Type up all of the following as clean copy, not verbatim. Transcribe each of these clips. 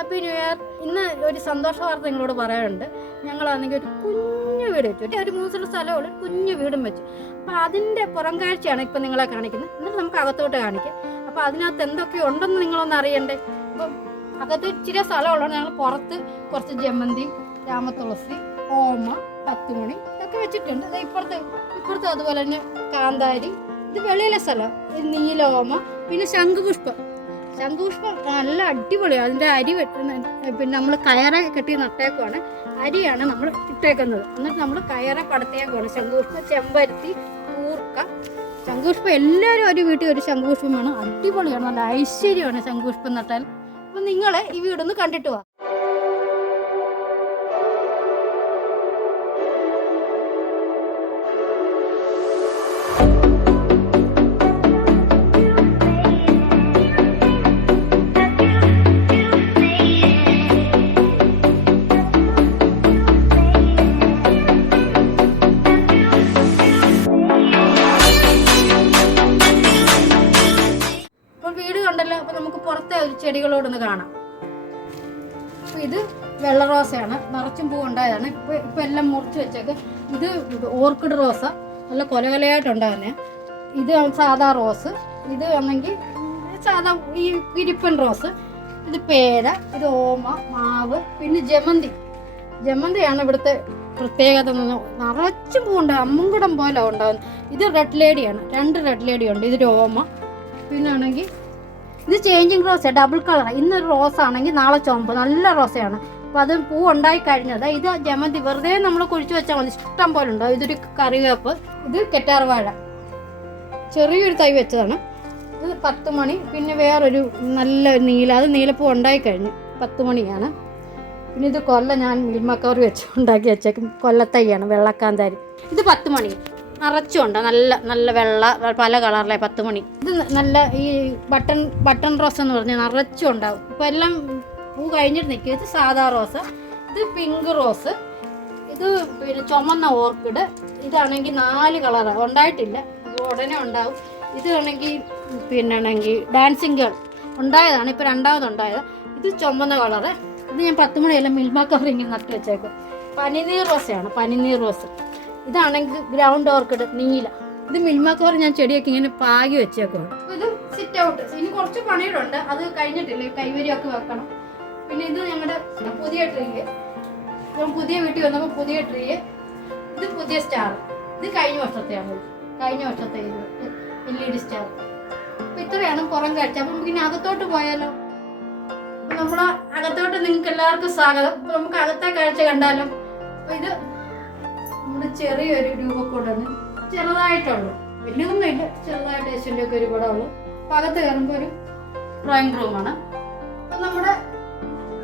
Happy new year. ഇന്ന് ഒരു സന്തോഷ വാർത്ത നിങ്ങളോട് പറയാനുണ്ട്. ഞങ്ങളാണെങ്കിൽ ഒരു കുഞ്ഞു വീട് വെച്ചു, ഒരു 3 സെന്റ് സ്ഥലമുള്ള കുഞ്ഞു വീടും വെച്ചു. അപ്പോൾ അതിൻ്റെ പുറം കാഴ്ചയാണ് ഇപ്പം നിങ്ങളെ കാണിക്കുന്നത്. എന്നിട്ട് നമുക്ക് അകത്തോട്ട് കാണിക്കാം. അപ്പോൾ അതിനകത്ത് എന്തൊക്കെ ഉണ്ടെന്ന് നിങ്ങളൊന്ന് അറിയണ്ടേ. അപ്പം അകത്ത് ഇച്ചിരി സ്ഥലമുള്ളതാണ്. ഞങ്ങൾ പുറത്ത് കുറച്ച് ജമന്തി, രാമതുളസി, ഓമ, 10 മണി ഇതൊക്കെ വെച്ചിട്ടുണ്ട്. അത് ഇപ്പുറത്ത് അതുപോലെ തന്നെ കാന്താരി, ഇത് വെളിയിലെ സ്ഥലം, നീലോമ, പിന്നെ ശംഖുപുഷ്പം നല്ല അടിപൊളിയാണ്. അതിൻ്റെ അരി പിന്നെ നമ്മൾ കയറ കെട്ടി നട്ടേക്കുവാണ്. അരിയാണ് നമ്മൾ ഇട്ടേക്കുന്നത്. എന്നിട്ട് നമ്മൾ കയറ പടത്തേക്കുവാണ്. ശംഖുപുഷ്പം, ചെമ്പരത്തി, കൂർക്ക, ശംഖുപുഷ്പം എല്ലാവരും ഒരു വീട്ടിൽ ഒരു ശംഖുപുഷ്പം വേണം. അടിപൊളിയാണ്, നല്ല ഐശ്വര്യമാണ് ശംഖുപുഷ്പം നട്ടാൽ. അപ്പം നിങ്ങൾ ഈ വീടൊന്ന് കണ്ടിട്ട് പോവാം. അപ്പോൾ നമുക്ക് പുറത്തെ ഒരു ചെടികളോടൊന്ന് കാണാം. അപ്പോൾ ഇത് വെള്ള റോസയാണ്, നിറച്ചും പൂ ഉണ്ടായതാണ്. ഇപ്പോൾ എല്ലാം മുറിച്ച് വെച്ചേക്ക്. ഇത് ഓർക്കിഡ് റോസ, നല്ല കൊലകൊലയായിട്ടുണ്ടാകുന്നേ. ഇത് സാധാ റോസ്, ഇത് ആണെങ്കിൽ സാധാ ഈ കിരിപ്പൻ റോസ്, ഇത് പേര, ഇത് ഓമ, മാവ്, പിന്നെ ജമന്തിയാണ് ഇവിടുത്തെ പ്രത്യേകത. നിറച്ചും പൂവുണ്ട്, അമ്മുംകുടം പോലെ ഉണ്ടാകുന്നത്. ഇത് റെഡ് ലേഡിയാണ്, 2 റെഡ് ലേഡി ഉണ്ട്. ഇത് ഓമ, പിന്നെ ആണെങ്കിൽ ഇത് ചേഞ്ചിങ് റോസ്, ഡബിൾ കളർ. ഇന്നൊരു റോസ് ആണെങ്കിൽ നാളെ ചുമപ്പ്, നല്ല റോസയാണ്. അപ്പോൾ അത് പൂ ഉണ്ടായി കഴിഞ്ഞത്. ഇത് ജമന്തി വെറുതെ നമ്മൾ കുഴിച്ച് വെച്ചാൽ മതി, ഇഷ്ടം പോലെ ഉണ്ടാവും. ഇതൊരു കറിവേപ്പ്, ഇത് കെറ്റാർവാഴ, ചെറിയൊരു തൈ വെച്ചതാണ്. ഇത് 10 മണി, പിന്നെ വേറൊരു നല്ല നീല, അത് നീലപ്പൂ ഉണ്ടായി കഴിഞ്ഞു, 10 മണിയാണ്. പിന്നെ ഇത് കൊല്ല, ഞാൻ മിൽമക്കവർ വെച്ച് ഉണ്ടാക്കി വെച്ചേക്കും, കൊല്ലത്തൈയാണ്, വെള്ളക്കാന്താരി. ഇത് 10 മണി നിറച്ചുണ്ട്, നല്ല വെള്ള പല കളറിലെ 10 മണി. ഇത് നല്ല ഈ ബട്ടൺ റോസ് എന്ന് പറഞ്ഞാൽ നിറച്ചും ഉണ്ടാവും. ഇപ്പം എല്ലാം പൂ കഴിഞ്ഞിട്ട് നിൽക്കും. ഇത് സാധാ റോസ്, ഇത് പിങ്ക് റോസ്, ഇത് പിന്നെ ചുമന്ന ഓർക്കിഡ്. ഇതാണെങ്കിൽ 4 കളറാണ്, ഉണ്ടായിട്ടില്ല, ഉടനെ ഉണ്ടാവും. ഇതാണെങ്കിൽ പിന്നാണെങ്കിൽ ഡാൻസിങ് ഗേൾ ഉണ്ടായതാണ്, ഇപ്പോൾ 2ാമത് ഉണ്ടായത്. ഇത് ചുമന്ന കളറ്. ഇത് ഞാൻ 10 മണിയെല്ലാം മിൽമ കവർ ഇങ്ങനെ നട്ട് വെച്ചേക്കും. പനിനീർ റോസയാണ്, പനിനീർ റോസ്. ഇതാണെങ്കിൽ ഗ്രൗണ്ട് ഓർക്കിഡ് നീല. ഇത് മിൽമ കവർ ഞാൻ ചെടിയൊക്കെ ഇങ്ങനെ പാകി വെച്ചേക്കും. ഇത് സിറ്റ് ഔട്ട്. ഇനി കുറച്ച് പണികളുണ്ട്, അത് കഴിഞ്ഞിട്ടില്ല, കൈവരിയൊക്കെ വെക്കണം. പിന്നെ ഇത് ഞങ്ങളുടെ പുതിയ ട്രീ, പുതിയ വീട്ടിൽ വന്നപ്പോൾ പുതിയ ട്രീ. ഇത് പുതിയ സ്റ്റാർ, ഇത് കഴിഞ്ഞ വർഷത്തെ LED സ്റ്റാർ. അപ്പം ഇത്രയാണ് പുറം കാഴ്ച. അപ്പം നമുക്കിനി അകത്തോട്ട് പോയാലോ? അപ്പം നമ്മൾ അകത്തോട്ട് നിങ്ങൾക്ക് എല്ലാവർക്കും സ്വാഗതം. അപ്പം നമുക്ക് അകത്തെ കാഴ്ച കണ്ടാലോ? അപ്പം ഇത് നമ്മുടെ ചെറിയൊരു രൂപക്കൂടാണ്, ചെറുതായിട്ടുള്ളൂ, വലിയൊന്നുമില്ല, ചെറുതായിട്ട് യേശുവിൻ്റെ ഒക്കെ ഒരു കൂടമുള്ളൂ. അപ്പം അകത്ത് കയറുമ്പോൾ ഒരു ഡ്രോയിങ് റൂമാണ്. അപ്പം നമ്മുടെ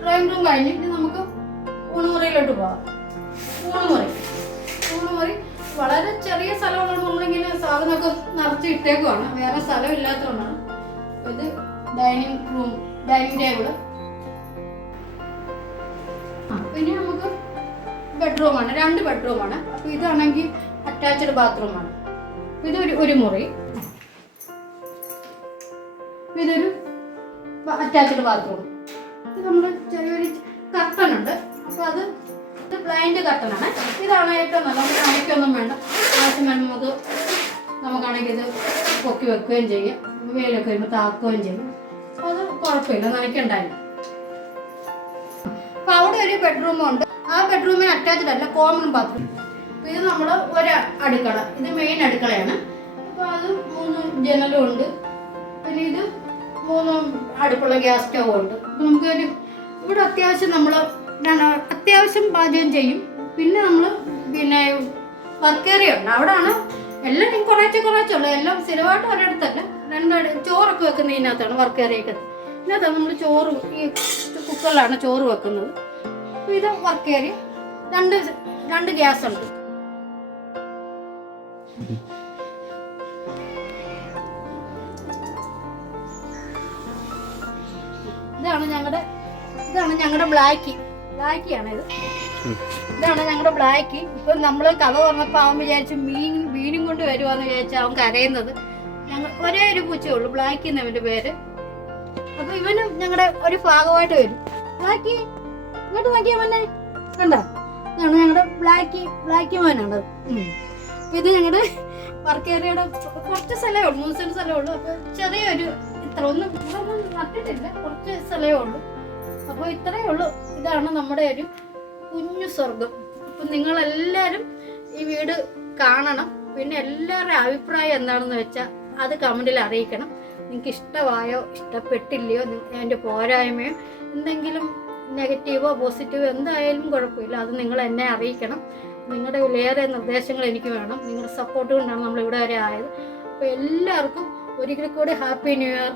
ഡ്രോയിങ് റൂം കഴിഞ്ഞിട്ട് നമുക്ക് ഊണുമുറിയിലോട്ട് പോകാം. ഊണുമുറി വളരെ ചെറിയ സ്ഥലമുള്ള നമ്മളിങ്ങനെ സാധനമൊക്കെ നിറച്ച് ഇട്ടേക്കുവാണ്, വേറെ സ്ഥലമില്ലാത്തതുകൊണ്ടാണ്. അപ്പോൾ ഇത് ഡൈനിങ് ടേബിള്. പിന്നെ നമുക്ക് ബെഡ്റൂമാണ്, 2 ബെഡ്റൂമാണ്. അപ്പോൾ ഇതാണെങ്കിൽ അറ്റാച്ച്ഡ് ബാത്റൂമാണ്. ഇത് ഒരു മുറി, ഇതൊരു അറ്റാച്ച്ഡ് ബാത്റൂം. ഇത് നമ്മുടെ ചെറിയൊരു കർട്ടനുണ്ട്. അപ്പോൾ ഇത് ബ്ലൈൻഡ് കർട്ടനാണ്. ഇതാണ് ഏറ്റവും നല്ല, നമുക്ക് നനയ്ക്കൊന്നും വേണ്ട. ആവശ്യം വരുമ്പോൾ നമുക്കാണെങ്കിൽ ഇത് പൊക്കി വെക്കുകയും ചെയ്യാം, വെയിലൊക്കെ വരുമ്പോൾ താക്കുകയും ചെയ്യും. അപ്പോൾ അത് കുഴപ്പമില്ല, നനയ്ക്കുണ്ടായില്ല. അപ്പോൾ അവിടെ ഒരു ബെഡ്റൂമുണ്ട്. ആ ബെഡ്റൂമിന് അറ്റാച്ച്ഡ് അല്ല, കോമൺ ബാത്റൂം. അപ്പോൾ ഇത് നമ്മൾ ഒരു അടുക്കള, ഇത് മെയിൻ അടുക്കളയാണ്. അപ്പോൾ അത് 3 ജനലും ഉണ്ട്. പിന്നെ ഇത് 3 അടുപ്പുള്ള ഗ്യാസ് സ്റ്റവ് ഉണ്ട്. അപ്പോൾ നമുക്ക് ഇവിടെ അത്യാവശ്യം പാചകം ചെയ്യും. പിന്നെ നമ്മൾ വർക്ക് ഏരിയ ഉണ്ട്, അവിടെയാണ് എല്ലാം കുറച്ചുള്ളൂ. എല്ലാം സ്ഥിരമായിട്ട് ഒരിടത്തല്ല, 2 ചോറൊക്കെ വെക്കുന്നത് ഇതിനകത്താണ്, വർക്ക് ഏരിയയൊക്കെ. ഇതിനകത്താണ് നമ്മൾ ചോറ്, ഈ കുക്കറിലാണ് ചോറ് വെക്കുന്നത്. ഇത് വർക്ക് ഏരിയ, 2 ഗ്യാസ് ഉണ്ട്. ഇതാണ് ഞങ്ങളുടെ ബ്ലാക്കിയാണ് ഇത്. ഇതാണ് ഞങ്ങളുടെ ബ്ലാക്ക്. ഇപ്പം നമ്മൾ കഥ തുറന്നപ്പോൾ അവൻ വിചാരിച്ചു മീനും കൊണ്ട് വരുവാന്ന് വിചാരിച്ചാൽ അവൻ കരയുന്നത്. ഞങ്ങൾ ഒരേ ഒരു പൂച്ചയുള്ളൂ, ബ്ലാക്ക് എന്നവൻ്റെ പേര്. അപ്പോൾ ഇവനും ഞങ്ങളുടെ ഒരു ഭാഗമായിട്ട് വരും. ബ്ലാക്കി ഇങ്ങോട്ട് നോക്കിയാ മോനെ, കണ്ടോ? ഇതാണ് ഞങ്ങളുടെ ബ്ലാക്കി മോനാണ്. അപ്പൊ ഇത് ഞങ്ങളുടെ വർക്ക് ഏരിയയുടെ കുറച്ച് സ്ഥലമേ ഉള്ളൂ, 3 സെന്റ് സ്ഥലമേ ഉള്ളൂ. അപ്പൊ ചെറിയൊരു ഇത്ര ഒന്നും നട്ടിട്ടില്ല, കുറച്ച് സ്ഥലമേ ഉള്ളൂ. അപ്പോൾ ഇത്രയേ ഉള്ളൂ. ഇതാണ് നമ്മുടെ ഒരു കുഞ്ഞു സ്വർഗം. അപ്പം നിങ്ങളെല്ലാവരും ഈ വീട് കാണണം. പിന്നെ എല്ലാവരുടെയും അഭിപ്രായം എന്താണെന്ന് വെച്ചാൽ അത് കമൻറ്റിൽ അറിയിക്കണം. നിങ്ങൾക്ക് ഇഷ്ടമായോ ഇഷ്ടപ്പെട്ടില്ലയോ, അതിൻ്റെ പോരായ്മയോ എന്തെങ്കിലും നെഗറ്റീവോ പോസിറ്റീവോ എന്തായാലും കുഴപ്പമില്ല, അത് നിങ്ങൾ എന്നെ അറിയിക്കണം. നിങ്ങളുടെ വിലയേറെ നിർദ്ദേശങ്ങൾ എനിക്ക് വേണം. നിങ്ങളുടെ സപ്പോർട്ട് കൊണ്ടാണ് നമ്മൾ ഇവിടെ വരെ ആയത്. അപ്പോൾ എല്ലാവർക്കും ഒരിക്കൽ കൂടി ഹാപ്പി ന്യൂ ഇയർ.